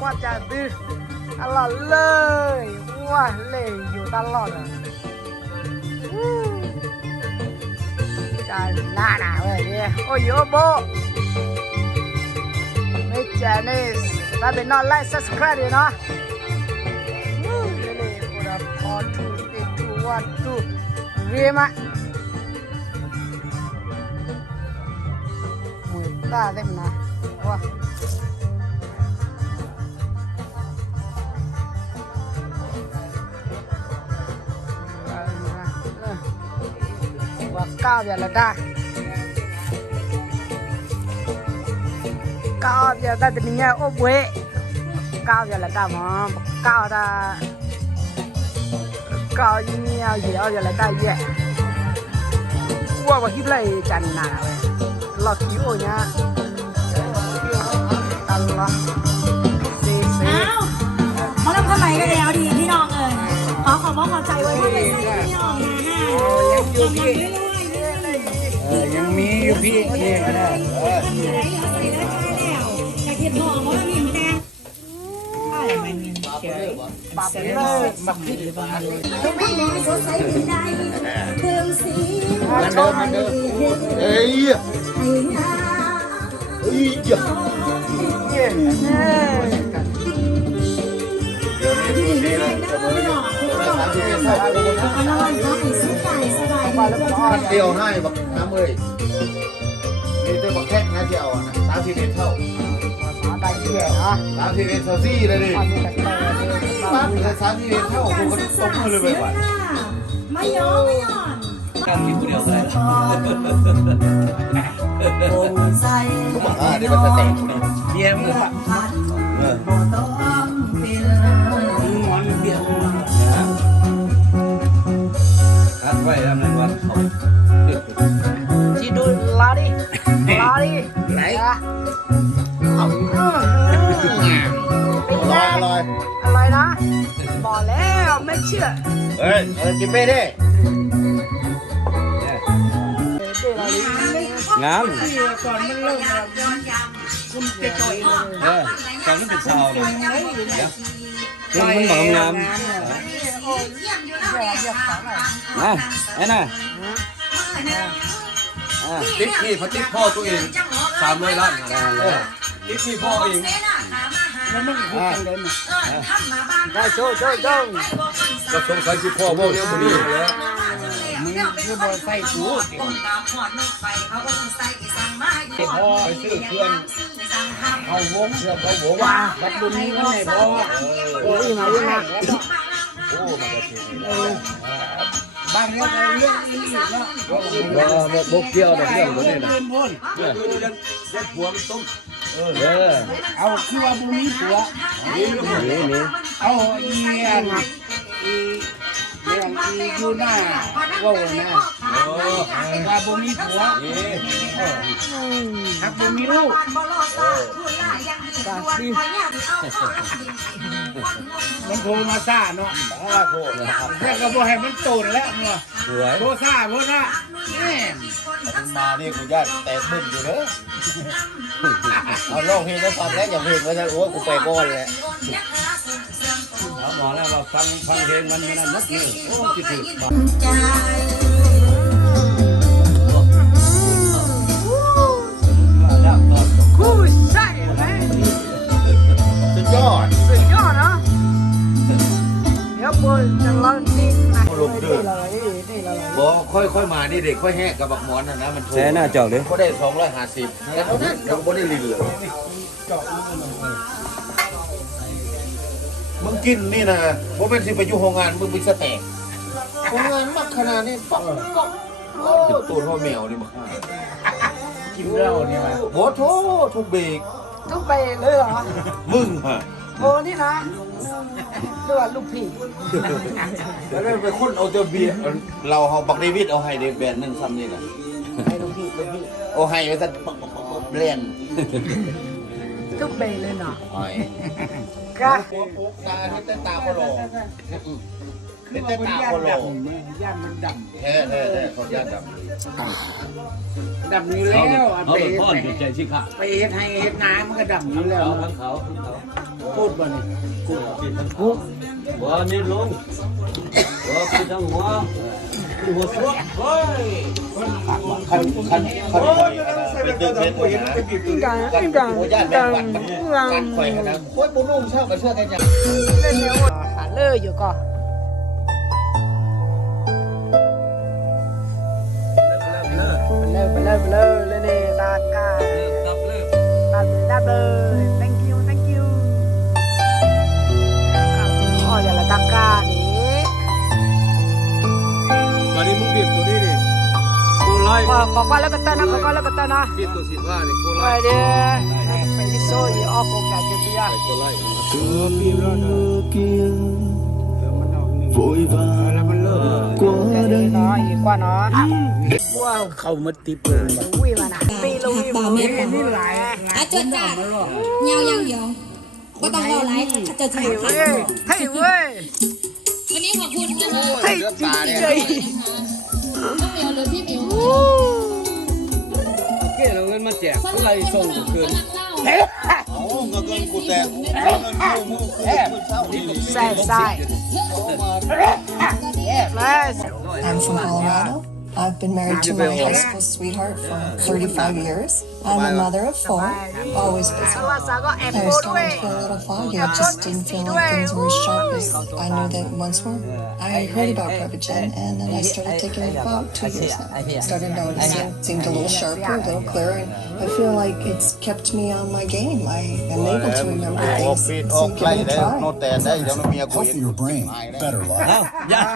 กว่าจะดื้อตลอดเลยว้าเล่อยู่ตลอดอ่ะใจหน้าหนาวเลยเนี่ยโอ้ยโยโบไม่เจอนี่ถ้าเป็นนอนไลค์ subscribe เลยเนาะเล่โอ้ดพอทูติดทูวันทูเรียมะมือตาเต็มนะว้าcao giờ là ta cao giờ ta tình nhà ô quê cao giờ là ta mà cao ta cao nhiều gì đó giờ là ta vậy qua cái này chăn nào lo cứu rồi nha ăn lo xì xì มาทำทำไมกันแล้วดีพี่น้องเอ๋ยขอขอบใจไว้ถ้าเป็นพี่น้องนะฮะยังมีอยู่พี่นี่ก็ได้แต่เห็ดหอมว่ามีแดงปับเลยปับพี่หรือเปล่าไม่แดงสดใสดีได้เติมสีมันเดิมเอ้ยเอ้ยจ้ะเดียวให้บักน้ำเอ้ยนี่ตัวบักแค่นะเดียวนะ31 เท่าได้เยอะเนาะ31 เท่าซี่เลยดิปั๊บเลย31 เท่ากูก็ตกมือเลยไปก่อนไม่ย้อนการกินคนเดียวเลยกูบอกเดี๋ยวมันจะแตกเนี่ย เยี่ยมเลยมันเบี้ยวนะไว้ทำอะไรวะจีดูลาดิไหนอร่อย อะไรนะบอกแล้วไม่เชื่อกินไม่ได้งามก่อนมันเริ่มคุณจะต่อยเลยตอนนั้นเป็นสาวเลยมันบอกงามนะไอ้น่ะติ๊กนี่เขาติ๊กพ่อตัวเอง300 ล้านติ๊กนี่พ่อเองแล้วมึงพูดกันเลยมั้ยได้โชว์ก็สงสัยที่พ่อพ่อเลี้ยงคนนี้แล้วมึงคือบอลไฟกูพ่อไปซื้อเครื่องเอาวงเครื่องเขาวงว่าบัดบุญนี้ก็ไม่พอโอ้ยมาเรื่องโอ้มันจะบางเรื่องเนาะว่าบกเกี่ยวดอกเรื่องคนนี้นะยัดหัวมันต้มเอาคือว่าบุญนี้ผัวเอาอีอยู่หน้าว่านะว่าบุญนี้ผัวหักบุญนี้ลูกมันโทรมาซ่าเนาะโทรแล้วก็บอกให้มันโตนแล้วเนาะโทรซ่าโทรซ่ามานี่กูญาติแตกมึนอยู่เด้อเอาลองเพลงแล้วฟังแล้วอย่าเพลงว่าจะโอ้กูไปก้อนเลยหมอแล้วว่าฟังเพลงมันไม่นั่นนักเลยโอ้จิตถึงคู่ใช่ไหมสุดยอดเนาะเดี๋ยวบนจะเล่านี่นะลงเดือดบอกค่อยมานี่เด็กค่อยแหกกับบักหมอนนะมันแช่หน้าจอกเลยเขาได้250แต่เท่านั้นเขาไม่ได้เหลือมึงกินนี่นะผมเป็นสิไปอยู่โรงงานมึงไปสแต็กโรงงานมักขนาดนี้ป๊อกตัวพ่อแมวนี่มั้งกินเหล้าเนี่ยมั้ยโอ้โหทุกเบรกเลยเหรอมึงฮะโอ้นี่นะด้วยลูกพี่แล้วไปคนเอาเจ้าเบียร์เราเอาบักเดวิดเอาให้เดวิดแบนนึงซ้ำนี่นะให้ลูกพี่เอาให้ไว้ซะเบรนทุกเบรเลยเนาะก็หัวปุ๊กตาที่ตาเขาหล่อ เป็นแต่ตาโคโล ย่านมันด แท้เขาญาติด ำดำอยู่แล้วอัน เขา ไป เป็นพ่อจิตใจชิค่ะ ไปเฮ็ดให้เฮ็ดน้ำมันก็ดำอยู่แล้ว ทั้งเขา พูดบ่นี่ กูจิตทั้งกูว่านี่ลงว่าคือทั้งหัวคือหัวสุดเฮ้ย คันเป็นตึกเพชรเลยนะ ดัง โอ้ญาติแม่วัดมันกัดข่อยขนาดโคตรบุนุ่มเช่ากับเชื่อกันยัง เล่นเนี่ยหาเลออยู่ก่อนไปเลยเลยนี่ตากาดับเลย thank you อ๋ออย่าละตากานี่ ตอนนี้มึงเบียดตัวนี้ดิโคไล่ ก็แล้วก็เต้นนะก็แล้วก็เต้นนะ เบียดตัว15นี่โค ไป ไล่ เดี๋ยวไปที่โซ่ยออกกงจากเจีย โคไล่ vội vàng qua เดี๋ยว đây เนาะอีกกว่าเนาะ ว้าวเข้ามาติดเลย อุ้ยมานะปีละวิวนี่หลาย อ่ะจดจ้าเงาอย่างเดียวก็ต้องรอไลฟ์จะถ่าย เว้ยให้เว้ย วันนี้ขอบคุณนะคะ ให้จริงใจ ต้องเมียวหรือพี่มิว โอเคเราเงินมาแจกเมื่อไรส่งคืน เอาเงินกูแต่เงินมูคือเช่าที่ ใส่ใส่มา I'm from Colorado. I've been married to my high school sweetheart for 35 years. I'm a mother of 4, always ส busy. วัสดีก็แอบ I โพ was ด้วย starting to feel a little foggy. I just didn't feel like things were as sharp as I knew that once were. I heard about Prevagen and then I started taking it about 2 years now. Started noticing it seemed a little sharper, a little clearer. And I feel like it's kept me on my game. I am able to remember ออก things. ฟีด So ออก give ไล่ it a ได้ try. โนแต่ได้เดี๋ยวมันเมียกู Healthier brain, better life. ยัง